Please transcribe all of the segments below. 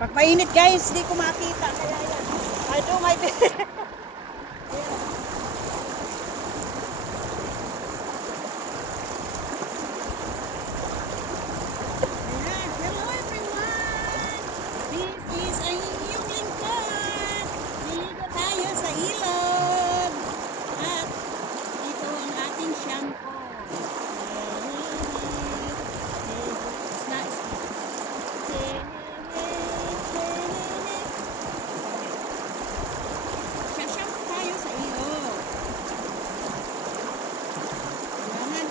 Pag mainit guys, hindi ko makita. Kaya yan. I do my best. Ayan. Hello everyone! This is ang inyong lingkod. Niligo tayo sa ilog. At ito ang ating shampoo. Shampoo tayo sa ilog. Kailangan.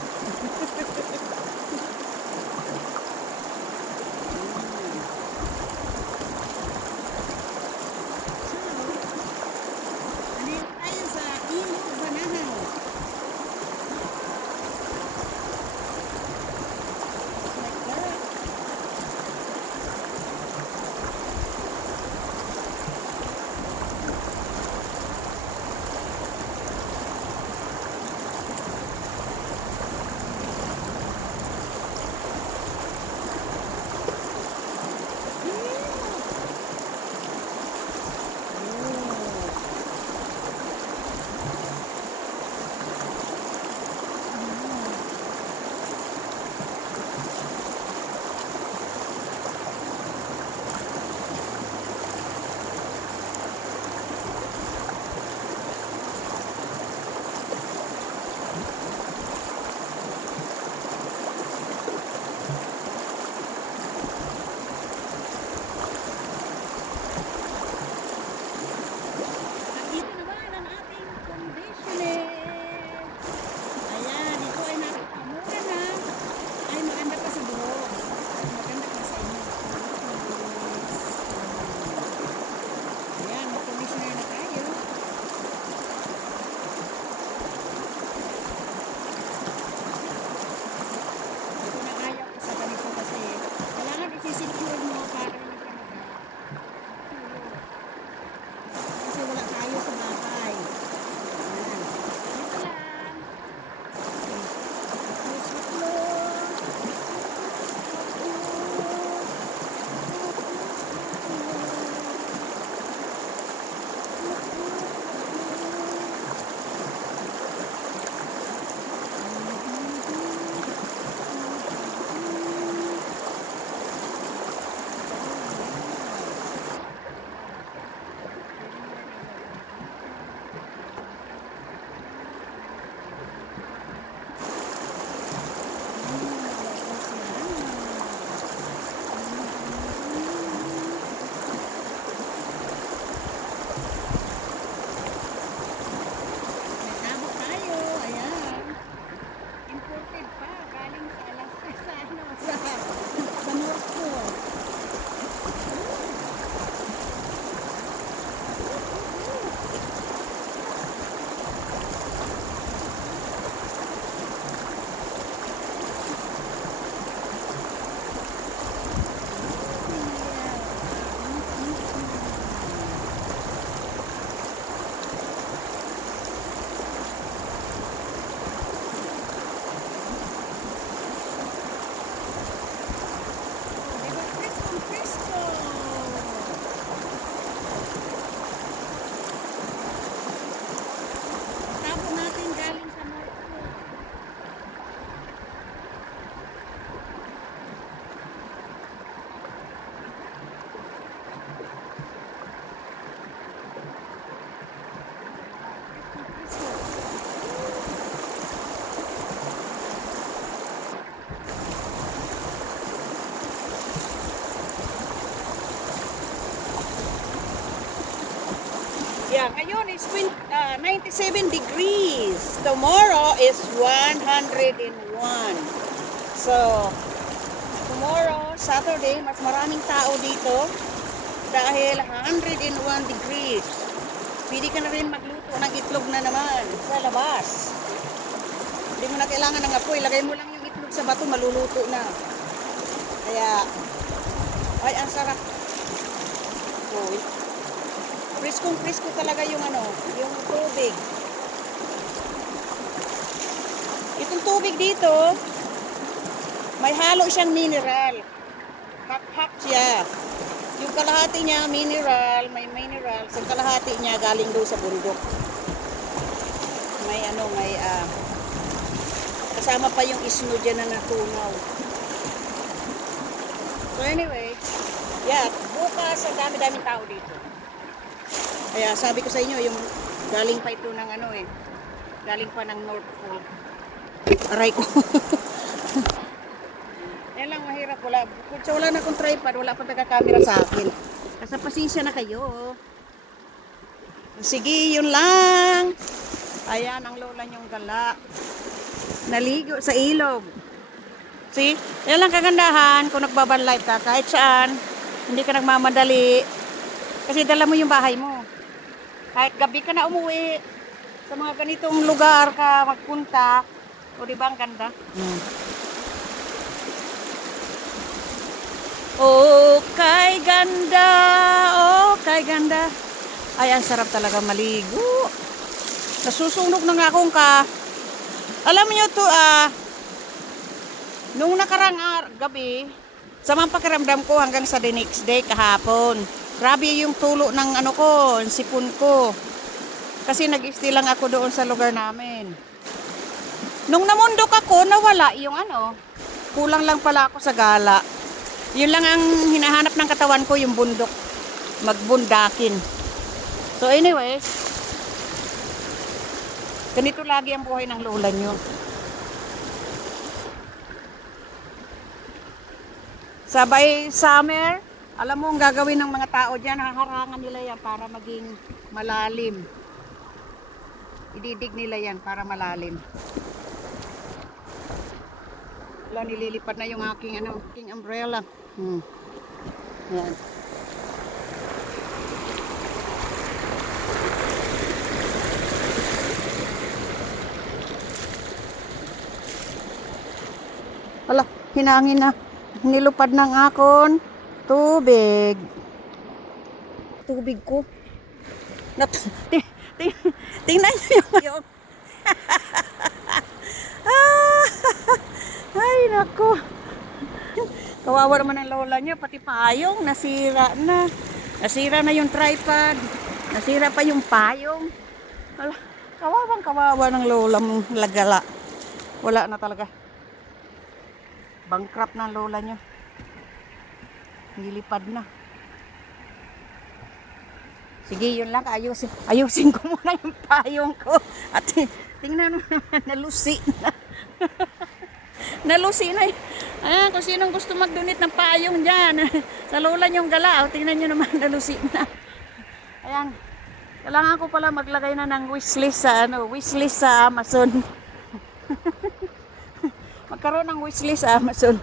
Nandito tayo sa ilog Banahaw. Like that. At dito naman ang ating conditioner. Ayan, ito ay napakamura na. Ay maganda pa sa buhok. Maganda pa sa inyo. Ayan, mag-conditioner na tayo. Ito na ayaw ko sa ganito kasi kailangan isi-secure mo para hindi ka nagtulog. Kasi wala tayo sa bahay. Ayan. Dito lang. Nagtabo tayo. Ayan. Imported pa. Galing sa Alaska. Sa North Pole. Diba? Presko, presko. Tabo natin galing sa North Pole. Yeah, ngayon is 97 degrees. Tomorrow is 101. So, tomorrow, Saturday, mas maraming tao dito dahil 101 degrees. Pwede ka na rin magluto ng itlog na naman sa labas. Hindi mo na kailangan ng apoy. Lagay mo lang yung itlog sa bato, maluluto na. Kaya, ay, ang sarap. Uy. Priskong-prisko talaga yung yung tubig. Itong tubig dito, may halo siyang mineral. Hap-hap siya. Yung yung kalahati niya mineral, may mineral. Sa kalahati niya galing doon sa bundok. May kasama pa yung isno dyan na natunaw. So anyway, yeah, bukas ang dami-daming tao dito. Kaya sabi ko sa inyo, yung galing pa ito ng galing pa ng North Pole. Aray ko. Yan lang, mahirap. Wala na akong tripod, wala pa taga-camera sa akin. Kasi pasensya na kayo. Sige, yun lang. Ayan, ang lola niyong gala. Naligo sa ilog. See? Yan lang kagandahan kung nagbabanlight ka kahit saan. Hindi ka nagmamadali. Kasi dala mo yung bahay mo. Kahit gabi ka na umuwi, sa mga ganitong lugar ka magpunta, o diba ang ganda? Oh, kay ganda! Oh, kay ganda! Ay, ang sarap talaga maligo. Nasusunog na nga akong alam niyo to, nung nakarang gabi, sa mga pakiramdam ko hanggang sa the next day, kahapon. Grabe yung tulo ng sipon ko. Kasi nag-stay lang ako doon sa lugar namin. Nung namundok ako, nawala yung kulang lang pala ako sa gala. Yun lang ang hinahanap ng katawan ko, yung bundok. Magbundakin. So anyway, ganito lagi ang buhay ng lola nyo. Sabay summer, alam mo ang gagawin ng mga tao dyan, haharangan nila yan para maging malalim. Ididig nila yan para malalim. Wala, nililipad na yung aking umbrella. Yan. Wala, hinangin na. Nilupad ng akon tubig. Tubig ko. Tingnan niyo yung ay, nako. Kawawa naman ang lola niya, pati payong nasira na. Nasira na yung tripod. Nasira pa yung payong. Kawawa ng lola mong lagala. Wala na talaga. Bankrupt na ang lola niya. Nilipad na. Sige, yun lang. Ayusin ko muna yung payong ko. At tingnan mo naman, nalusi na. Nalusi na. Ayan, kung sinong gusto mag-donate ng payong dyan. Sa lola niyong gala. Tingnan nyo naman, nalusi na. Ayan. Kailangan ko pala maglagay na ng wishlist sa Amazon. Magkaroon ng wishlist sa Amazon.